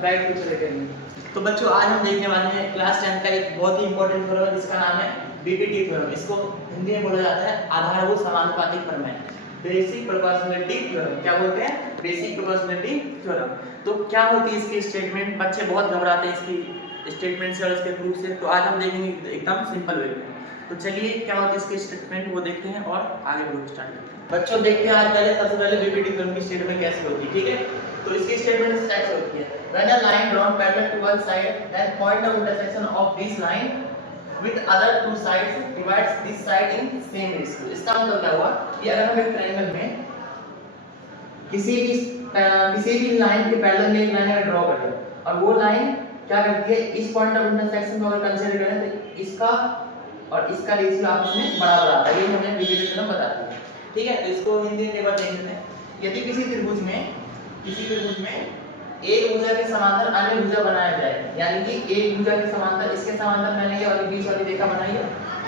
Bright future के लिए। तो बच्चों आज हम देखने वाले हैं क्लास 10 का एक बहुत ही इंपॉर्टेंट थ्योरम जिसका नाम है बीपीटी थ्योरम। इसको हिंदी में बोला जाता है आधारभूत समानुपातिक प्रमेय, बेसिक प्रोपोर्शनलिटी थ्योरम। क्या बोलते हैं? Basic proportionality theorem. तो क्या होती है इसकी स्टेटमेंट? बच्चे बहुत घबराते हैं इसकी स्टेटमेंट से और इसके प्रूफ से, तो आज हम देखेंगे एकदम सिंपल वे में। तो चलिए क्या होती है इसकी स्टेटमेंट वो देखते हैं और आगे प्रूफ स्टार्ट करते हैं। बच्चों देखते हैं आज पहले सबसे पहले बीपीटी थ्योरम की स्टेटमेंट कैसे होती है, ठीक है? तो इसकी स्टेटमेंट इस टाइप से होती है, when a line drawn parallel to one side then point of intersection of this line with other two sides divides this side in same ratio। इसका मतलब क्या हुआ कि अगर हम एक ट्रायंगल में किसी भी लाइन के पैरेलल में एक लाइन अगर ड्रॉ कर रहे और वो लाइन क्या करती है, इस पॉइंट ऑफ इंटरसेक्शन को अगर कंसीडर करें तो इसका और इसका रेशियो आपस में बराबर आता है। ये हमें बीपीटी थ्योरम बताती है, ठीक है? तो इसको हिंदी में एक बार देख लेते हैं। यदि किसी त्रिभुज में एक भुजा के समांतर अन्य भुजा बनाया जाए, यानी कि एक भुजा के समांतर इसके समांतर मैंने ये वाली बीच वाली रेखा बनाई है,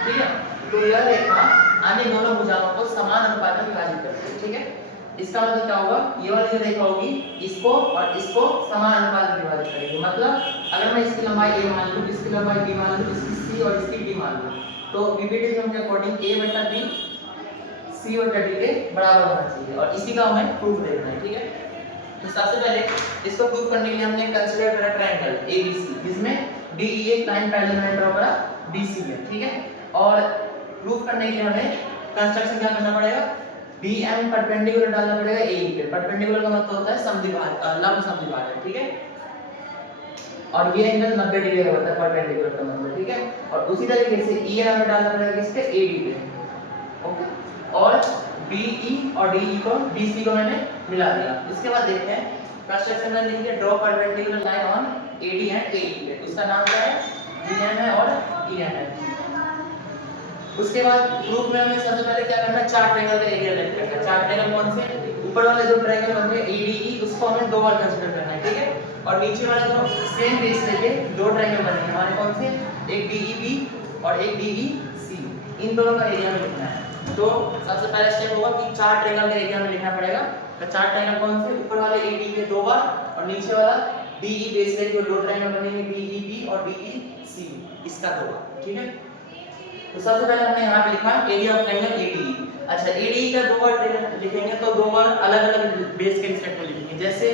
ठीक है? तो यह रेखा अन्य दोनों भुजाओं को समान अनुपात में विभाजित करती है, ठीक है? इसका मतलब क्या होगा, ये वाली जो रेखा होगी इसको और इसको समान अनुपात में विभाजित करेगी। मतलब अगर मैं इसकी लंबाई a मान लूं, इसकी लंबाई b मान लूं, इसकी c और इसकी d मान लूं, तो बीपीटी थ्योरम के अकॉर्डिंग a/b c और d के बराबर होना चाहिए और इसी का हमें प्रूफ देखना है, ठीक है? तो सबसे पहले इसको प्रूव करने के लिए हमने कंसीडर करा ट्रायंगल ABC जिसमें DE एक लाइन पैरेलल में ड्रॉ करा BC है, ठीक है? और प्रूव करने के लिए हमें कंस्ट्रक्शन क्या करना पड़ेगा, BM परपेंडिकुलर डालना पड़ेगा AE पे। परपेंडिकुलर का मतलब होता है समद्विभाजक, लंब समद्विभाजक, ठीक है? और ये एंगल 90 डिग्री का होता है परपेंडिकुलर का मतलब, ठीक है? और उसी तरीके से EN हमें डालना पड़ेगा किसके, AD पे, ओके? और BE और DE को BC को मैंने मिला दिया। इसके बाद देखते हैं कंस्ट्रक्शन में लिखिए draw perpendicular line on AD and AE पे। उसका नाम क्या है, BM है और EN है। उसके बाद प्रूफ में हमें सबसे पहले क्या करना है, चार ट्रायंगल का एरिया लेना है। चार ट्रायंगल कौन से, ऊपर वाले जो ट्रायंगल बन रहे हैं ADE उसको हमें दो बार कंसीडर करना है, ठीक है? और नीचे वाले जो सेम बेस लेके दो ट्रायंगल बनेंगे हमारे, कौन से, एक DEB और एक DEC, इन दोनों का एरिया हमें लिखना है। तो सबसे पहला स्टेप होगा कि चार ट्रायंगल का एरिया हमें लिखना पड़ेगा। तो चार ट्रायंगल कौन से, ऊपर वाले AD के दो बार और नीचे वाला DE बेस लेके जो दो ट्रायंगल बनेंगे DEB और DEC, इसका दो बार, ठीक है? तो सबसे पहले हमने यहाँ पे लिखा एरिया ऑफ ट्रायंगल ADE। अच्छा, ADE का दो बार लिखेंगे तो दो बार अलग-अलग बेस के रिस्पेक्ट में लिखेंगे। जैसे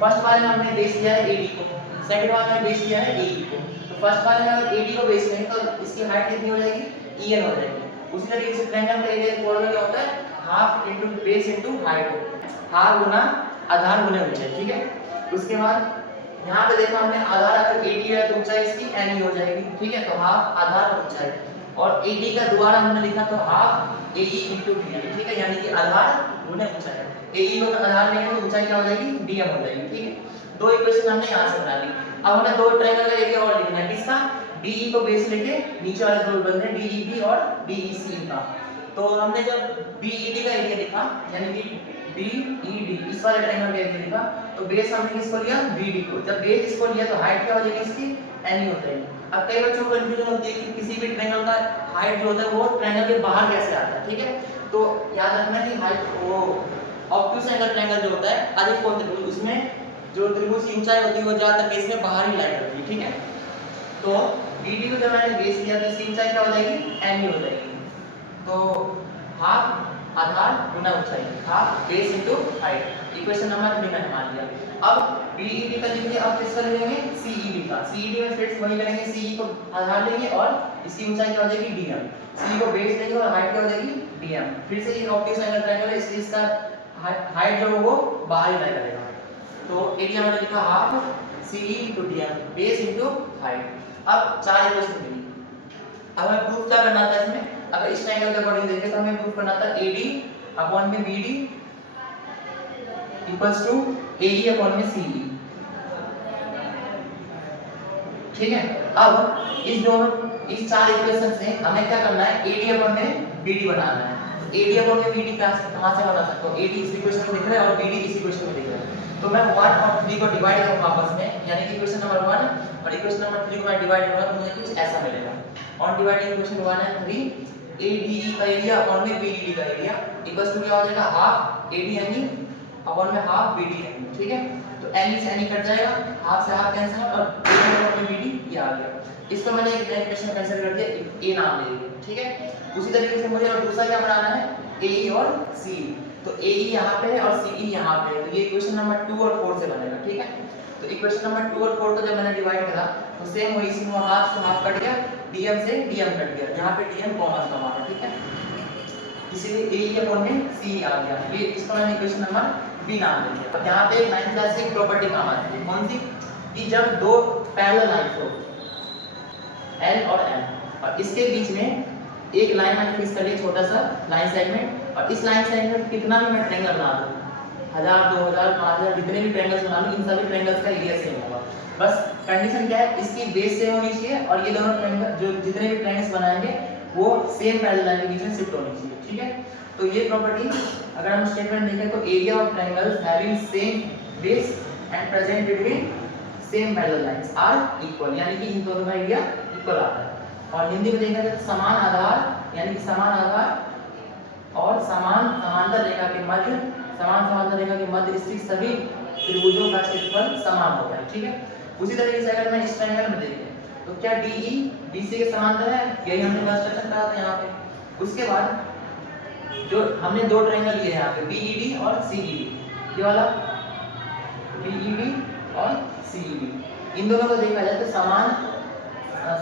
फर्स्ट वाले में हमने बेस लिया है AD को, सेकंड वाले में बेस लिया है AE को। तो फर्स्ट वाले में अगर AD को बेस लेंगे तो इसकी हाइट कितनी हो जाएगी, EN हो जाएगी। उसी तरीके से ट्रायंगल का एरिया फॉर्मूला क्या होता है, half into base into height, half गुना आधार गुना ऊंचाई, ठीक है? उसके बाद यहाँ पे देखा हमने आधार अगर AD है तो ऊंचाई इसकी NE हो जाएगी, ठीक है? तो हाफ आधार ऊंचाई, और AD का दोबारा हमने लिखा तो हाफ AE इनटू DM, ठीक है? यानी कि आधार गुना ऊंचाई। AE को आधार लेंगे तो ऊंचाई क्या हो जाएगी, DM हो जाएगी, ठीक है? दो इक्वेशन हमने यहाँ से बना ली। अब हमें दो ट्रायंगल का एरिया और लिखना है, किसका, DE को बेस लेके नीचे वाले दो बन रहे हैं DEB और DEC का। तो हमने जब BED का एरिया लिखा यानी कि BED इस वाले ट्रायंगल का एरिया लिखा तो बेस हमने किसको लिया, BD को। जब बेस इसको लिया तो हाइट क्या हो जाएगी इसकी, NE हो जाएगी। अब कई बच्चों को कंफ्यूजन होती है कि किसी भी ट्रायंगल का हाइट जो होता है वो ट्रायंगल के बाहर कैसे आता है, ठीक है? तो याद रखना कि हाइट वो ऑब्ट्यूज एंगल ट्रायंगल जो होता है अधिक कोण त्रिभुज, उसमें जो त्रिभुज की ऊंचाई होती है वो ज्यादातर बेस में बाहर ही लाई करती है, ठीक है? तो BD को जब मैंने बेस लिया तो इसकी ऊंचाई क्या हो जाएगी, NE हो जाएगी। तो हाफ आधार गुना ऊंचाई, half base into height, equation number 3 मैंने मान लिया। अब BED का लिखिए, अब किसका लिखेंगे, CED का। CED में फिर वही करेंगे, CE को आधार लेंगे और इसकी ऊंचाई क्या हो जाएगी, DM। CE को बेस लेंगे और हाइट क्या हो जाएगी, DM। फिर से ये ऑब्ट्यूज एंगल ट्रायंगल है इसलिए इसका हाइट जो है वो बाहर ही लाई करेगा। तो एरिया मैंने लिखा half CE into DM, base into height. अब चार इक्वेशन मिली। अब हमें प्रूफ क्या करना था इसमें, अगर इस ट्रायंगल के अकॉर्डिंग देखें तो हमें प्रूफ करना था AD अपॉन में BD equals to AE upon में CE, ठीक है? अब इस चार इक्वेशन से हमें क्या करना है, AD अपॉन में BD बनाना है। तो AD अपॉन में BD कहां से बना सकता हूं, AD इस इक्वेशन में दिख रहा है और BD इस इक्वेशन में दिख रहा है। तो मैं 1 और 3 को डिवाइड करूंगा आपस में, यानी कि इक्वेशन नंबर 1 और इक्वेशन नंबर 3 को मैं डिवाइड करूंगा तो मुझे कुछ ऐसा मिलेगा। ऑन डिवाइडिंग इक्वेशन 1 है 3 ADE का एरिया अपॉन में BDE का एरिया इक्वल्स टू क्या हो जाएगा, हाफ ADNE अपॉन में हाफ BDNE, ठीक है? तो तो एनी से एनी कट जाएगा, हाफ से हाफ कैंसिल और BD ये आ गया। इसको मैंने एक नया इक्वेशन कंसीडर कर दिया, ए नाम दे दिया, ठीक है। उसी तरीके से मुझे और दूसरा क्या बनाना है, AE और CE। तो AE यहाँ पे है और CE यहाँ पे है, तो ये इक्वेशन नंबर 2 और 4 से बनेगा, ठीक है। तो इक्वेशन नंबर 2 और 4 को जब मैंने डिवाइड करा तो सेम वही सी हाफ से हाफ कट गया, DM से DM कट गया, यहाँ पे DM कॉमन का मान है, ठीक है। इसीलिए AE अपॉन में CE आ गया। ये इसको मैंने इक्वेशन नंबर B नाम दे दिया। अब यहाँ पे 9th क्लास की प्रॉपर्टी काम आती है, कौन सी, कि जब दो पैरेलल लाइंस हो L और M और इसके बीच में एक लाइन मैंने फिक्स कर लिया, छोटा सा लाइन सेगमेंट, और इस लाइन सेगमेंट कितना भी मैं ट्रायंगल बना दूं, 1000 2000 5000 जितने भी ट्रायंगल्स बना लूं, इन सभी ट्रायंगल्स का एरिया सेम होगा। बस कंडीशन क्या है, इसकी बेस सेम होनी चाहिए और ये दोनों ट्रायंगल जो जितने भी ट्रायंगल्स बनाएंगे वो सेम पैरेलल लाइन के बीच में शिफ्ट होनी चाहिए, ठीक है। तो ये प्रॉपर्टी अगर हम स्टेटमेंट देखें तो area of triangles having same base and present between same parallel lines are equal, यानी कि इन दोनों का एरिया इक्वल आता है। और हिंदी में देखा जाए तो समान आधार, यानी कि समान आधार और समान समांतर रेखा के मध्य, समान समांतर रेखा के मध्य स्थित सभी त्रिभुजों का क्षेत्रफल समान होता है, ठीक है। उसी तरीके से अगर मैं इस ट्रायंगल में देखें तो क्या DE BC के समांतर है, यही हमने कंस्ट्रक्शन करा था यहाँ पे। उसके बाद जो हमने दो ट्रायंगल लिए यहाँ पे BED और CED, ये वाला BED और CED, इन दोनों को देखा जाए तो समान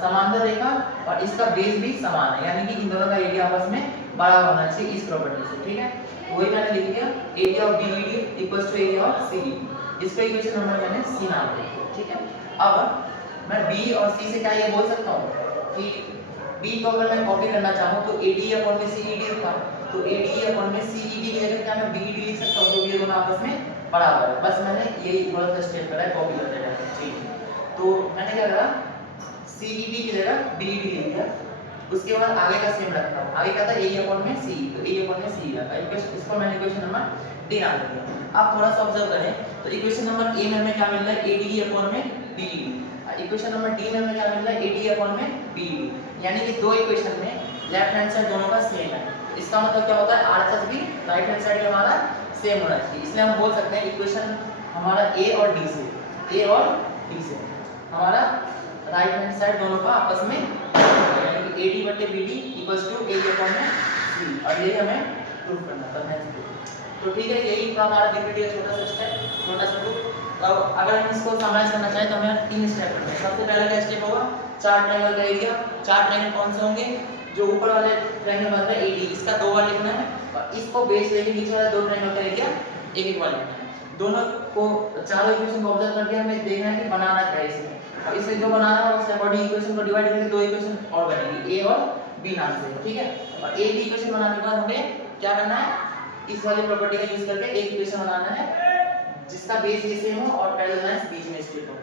समांतर रेखा और इसका बेस भी समान है, यानी कि इन दोनों का एरिया आपस में बराबर होना चाहिए इस प्रॉपर्टी से, ठीक है। वही मैंने लिख दिया, area of BED equals to area of CED। इसका इक्वेशन नंबर मैंने C नाम दिया, ठीक है। अब मैं B और C से क्या ये बोल सकता हूँ कि B को अगर मैं कॉपी करना चाहूँ तो AD अपॉन में CED था, तो AD अपॉन में CED की जगह क्या मैं BED लिख सकता हूँ, क्योंकि ये दोनों आपस में बराबर है। बस मैंने यही थोड़ा सा स्टेप करा है कॉपी करते रहते, ठीक है। तो मैंने क्या करा, CED की जगह BED लिख दिया, उसके बाद आगे का सेम रखता हूँ, आगे क्या था AE अपॉन में CE, तो AE अपॉन में CE रखा। इसको मैंने इक्वेशन नंबर D नाम दिया। आप थोड़ा सा ऑब्जर्व करें तो इक्वेशन नंबर A में हमें क्या मिल रहा है, ADE अपॉन में BED, इक्वेशन नंबर D में हमें क्या मिल रहा है, AD अपॉन में BED, यानी कि दो इक्वेशन में लेफ्ट हैंड साइड दोनों का सेम है। इसका मतलब क्या होता है, RHS भी राइट हैंड साइड में हमारा सेम होना चाहिए, इसलिए हम बोल सकते हैं इक्वेशन हमारा A और D से हमारा राइट हैंड साइड दोनों का आपस में, यानी कि AD बटे BD equals to AE upon में C, और यही हमें प्रूव करना था है। तो ठीक है, यही था हमारा DPT का छोटा सा स्टेप, छोटा सा प्रूफ। अब अगर हम इसको समराइज करना चाहें तो हमें 3 स्टेप करना है। सबसे पहला क्या स्टेप होगा, चार ट्रायंगल का एरिया, चार ट्रायंगल कौन से होंगे, जो ऊपर वाले ट्रायंगल बन रहा है AD, इसका 2 बार लिखना है, और इसको बेस लेके नीचे वाले दो ट्रायंगल का एरिया एक बार लिखना है। दोनों को चारों इक्वेशन को ऑब्जर्व करके हमें देखना है कि बनाना क्या है इसमें, और इससे जो बनाना है उससे अकॉर्डिंग इक्वेशन को डिवाइड करके दो इक्वेशन और बनेगी A और B नाम से, ठीक है। और A B इक्वेशन बनाने के बाद हमें क्या करना है, इस वाली प्रॉपर्टी का यूज करके एक इक्वेशन बनाना है जिसका बेस ये सेम हो और पैरेलल लाइंस बीच में स्थित हो।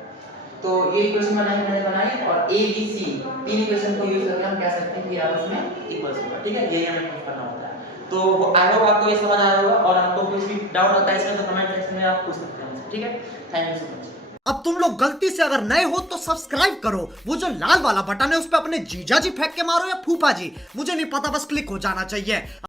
तो ये इक्वेशन मैंने बनाई और A B C तीन इक्वेशन को यूज करके हम कह सकते हैं कि आपस में इक्वल्स होगा, ठीक है। यही हमें प्रूफ करना होता है। तो आई होप आपको ये समझ आ रहा होगा, और आपको कुछ भी डाउट होता है इसमें तो कमेंट सेक्शन में आप पूछ सकते हैं, ठीक है। Thank you so much. अब तुम लोग गलती से अगर नए हो तो सब्सक्राइब करो, वो जो लाल वाला बटन है उस पर अपने जीजा जी फेंक के मारो या फूफा जी, मुझे नहीं पता, बस क्लिक हो जाना चाहिए।